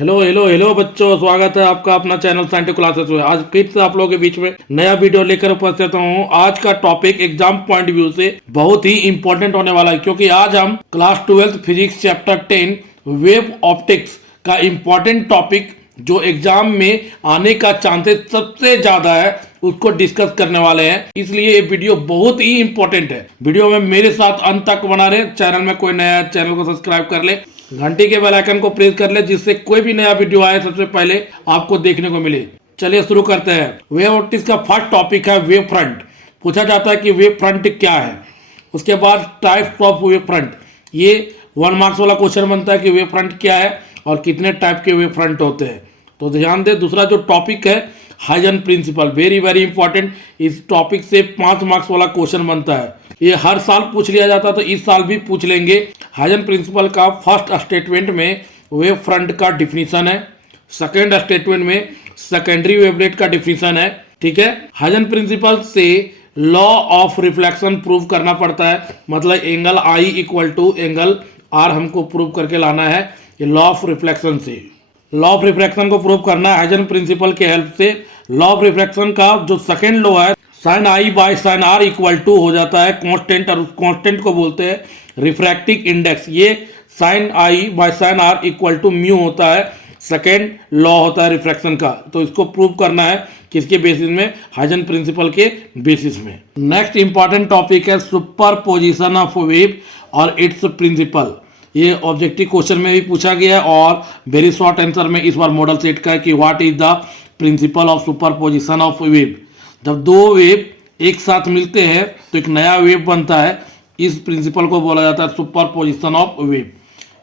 Hello hello hello बच्चों, स्वागत है आपका अपना चैनल साइंटिफिक क्लासेस में। आज फिर से आप लोगों के बीच में नया वीडियो लेकर उपस्थित हूँ। आज का टॉपिक एग्जाम पॉइंट व्यू से बहुत ही इंपॉर्टेंट होने वाला है, क्योंकि आज हम class 12 physics chapter 10 wave optics का इंपॉर्टेंट टॉपिक जो एग्जाम में आने का चांसेस सबसे ज्यादा है उसको डिस्कस करने वाले हैं। इसलिए ये वीडियो बहुत ही इंपॉर्टेंट है। वीडियो में मेरे साथ अंत तक बना रहे। चैनल में कोई नया चैनल को सब्सक्राइब कर ले, घंटी के बेल आइकन को प्रेस कर ले, जिससे कोई भी नया वीडियो आए सबसे पहले आपको देखने को मिले। चलिए शुरू करते हैं। वेव ऑप्टिक्स का फर्स्ट टॉपिक है वेव फ्रंट। पूछा जाता है कि वेव फ्रंट क्या है। उसके बाद टाइप्स ऑफ वेव फ्रंट, ये 1 मार्क्स वाला क्वेश्चन बनता है कि वेव फ्रंट क्या है और कितने टाइप के वेव फ्रंट होते हैं। तो ध्यान दे। दूसरा जो टॉपिक है Huygens principle, very very important. इस टॉपिक से 5 मार्क्स वाला क्वेश्चन बनता है। ये हर साल पूछ लिया जाता है, तो इस साल भी पूछ लेंगे। हाइजन प्रिंसिपल का फर्स्ट स्टेटमेंट में वेव फ्रंट का डिफिनीशन है, सेकेंड स्टेटमेंट में सेकेंडरी वेवलेट का डिफिनीशन है। ठीक है। हाइजन प्रिंसिपल से लॉ ऑफ रिफ्लेक्शन प्रूव करना पड़ता है, मतलब angle I equal to angle R हमको प्रूव करके लाना है। ये लॉ ऑफ रिफ्लेक्शन से, लॉ ऑफ रिफ्रैक्शन को प्रूव करना है हाइजन प्रिंसिपल के हेल्प से। लॉ ऑफ रिफ्रैक्शन का जो सेकेंड लॉ है sine I by sine R equal to हो जाता है कांस्टेंट, और उस कांस्टेंट को बोलते हैं रिफ्रैक्टिव इंडेक्स। ये sine I by sine R equal to mu होता है, सेकेंड लॉ होता है रिफ्रैक्शन का। तो इसको प्रूव करना है किसके बेसिस में? हाइजन प्रिंसिपल के बेसिस में। नेक्स्ट इंपॉर्टेंट टॉपिक है सुपरपोजिशन ऑफ वेव और इट्स प्रिंसिपल। ये ऑब्जेक्टिव क्वेश्चन में भी पूछा गया है और वेरी शॉर्ट आंसर में इस बार मॉडल सेट का है कि what is the principle of superposition of wave. जब दो वेव एक साथ मिलते हैं तो एक नया वेव बनता है। इस प्रिंसिपल को बोला जाता है superposition of wave.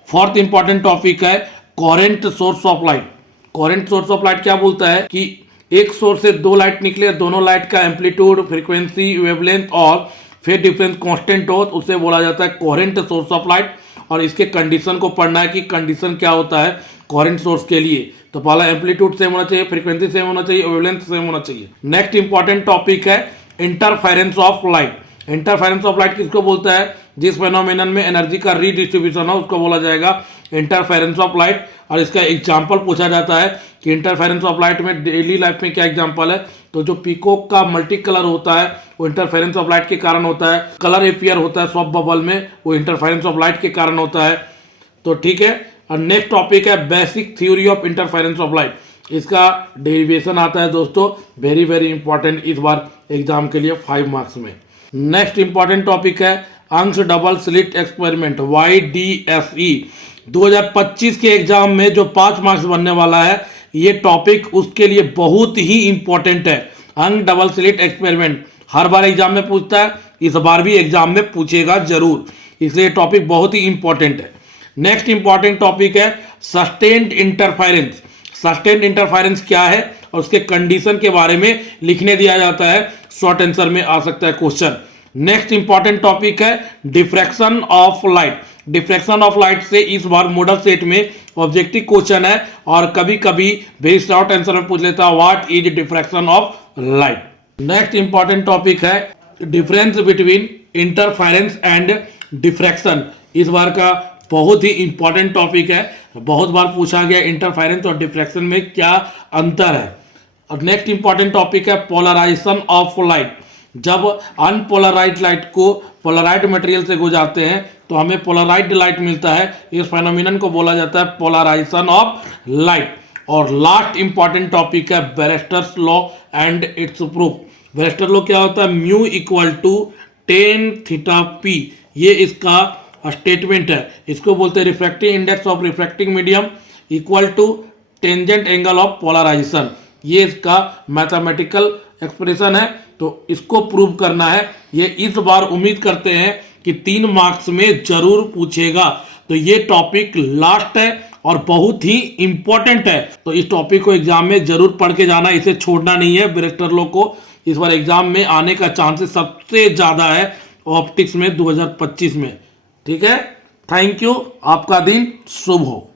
Fourth important topic है coherent source of light. Coherent source of light क्या बोलता है कि एक सोर्स से दो लाइट निकले, दोनों लाइट का एम्पलीट्यूड, फ्रीक्वेंसी, वेवलेंथ और फेज डिफरेंस कांस्टेंट हो, तो उसे बोला जाता है कोहेरेंट सोर्स ऑफ लाइट। और इसके कंडीशन को पढ़ना है कि कंडीशन क्या होता है कोहेरेंट सोर्स के लिए। तो पहला एम्पलीट्यूड सेम होना चाहिए, फ्रीक्वेंसी सेम होना चाहिए, वेवलेंथ सेम होना चाहिए। नेक्स्ट इंपॉर्टेंट टॉपिक है interference of light. Interference of light किसको बोलता है? जिस फेनोमेनन में एनर्जी का रीडिस्ट्रीब्यूशन हो उसको बोला जाएगा इंटरफेरेंस ऑफ लाइट। और इसका एग्जाम्पल पूछा जाता है कि इंटरफेरेंस ऑफ लाइट में डेली लाइफ में क्या एग्जाम्पल है? तो जो पीकॉक का मल्टी कलर होता है वो इंटरफेरेंस ऑफ लाइट के कारण होता है। कलर एपियर होता है सॉफ्ट बबल में, वो इंटरफेरेंस ऑफ लाइट के कारण होता है। तो ठीक है। और नेक्स्ट टॉपिक है basic theory of interference of light. इसका डेरिवेशन आता है दोस्तों, वेरी वेरी इंपॉर्टेंट इस बार एग्जाम के लिए 5 मार्क्स में। नेक्स्ट इंपॉर्टेंट टॉपिक है अंश डबल स्लिट एक्सपेरिमेंट YDSE। 2025 के एग्जाम में जो 5 मार्क्स बनने वाला है ये टॉपिक उसके लिए बहुत ही इंपॉर्टेंट है। अंश डबल स्लिट एक्सपेरिमेंट हर बार एग्जाम में पूछता है, इस बार भी एग्जाम में पूछेगा जरूर, इसलिए टॉपिक बहुत ही इंपॉर्टेंट है। नेक्स्ट इंपॉर्टेंट टॉपिक है सस्टेन्ड इंटरफेरेंस। सस्टेन्ड इंटरफेरेंस क्या है और उसके कंडीशन के बारे में लिखने दिया जाता है, शॉर्ट आंसर में आ सकता है क्वेश्चन। नेक्स्ट इंपॉर्टेंट टॉपिक है diffraction of light. Diffraction of light से इस बार मॉडल सेट में ऑब्जेक्टिव क्वेश्चन है और कभी कभी वेरी शॉर्ट आंसर में पूछ लेता है what is diffraction of light. Next important topic है difference between interference and diffraction. इस बार का बहुत ही इंपॉर्टेंट टॉपिक है, बहुत बार पूछा गया इंटरफेरेंस और डिफ्रैक्शन में क्या अंतर है। और नेक्स्ट इंपॉर्टेंट टॉपिक है पोलराइजेशन ऑफ लाइट। जब अनपोलराइज्ड लाइट को पोलराइज्ड मटेरियल से गुजारते हैं तो हमें पोलराइज्ड लाइट मिलता है। इस फेनोमेनन को बोला जाता है पोलराइजेशन ऑफ लाइट। और लास्ट इंपॉर्टेंट टॉपिक है Brewster's law and its proof. Brewster law क्या होता है? Mu equal to tan theta P, ये इसका स्टेटमेंट है। इसको बोलते हैं refractive index of refracting medium equal to tangent angle of polarisation. ये इसका मैथमेटिकल एक्सप्रेशन है, तो इसको प्रूव करना है। ये इस बार उम्मीद करते हैं कि 3 मार्क्स में जरूर पूछेगा। तो ये टॉपिक लास्ट है और बहुत ही इंपॉर्टेंट है, तो इस टॉपिक को एग्जाम में जरूर पढ़ के जाना, इसे छोड़ना नहीं है। बैरेस्टर लॉ को इस बार एग्जाम में आने का चांसेस सबसे ज्यादा है ऑप्टिक्स में 2025 में। ठीक है। थैंक यू, आपका दिन शुभ हो।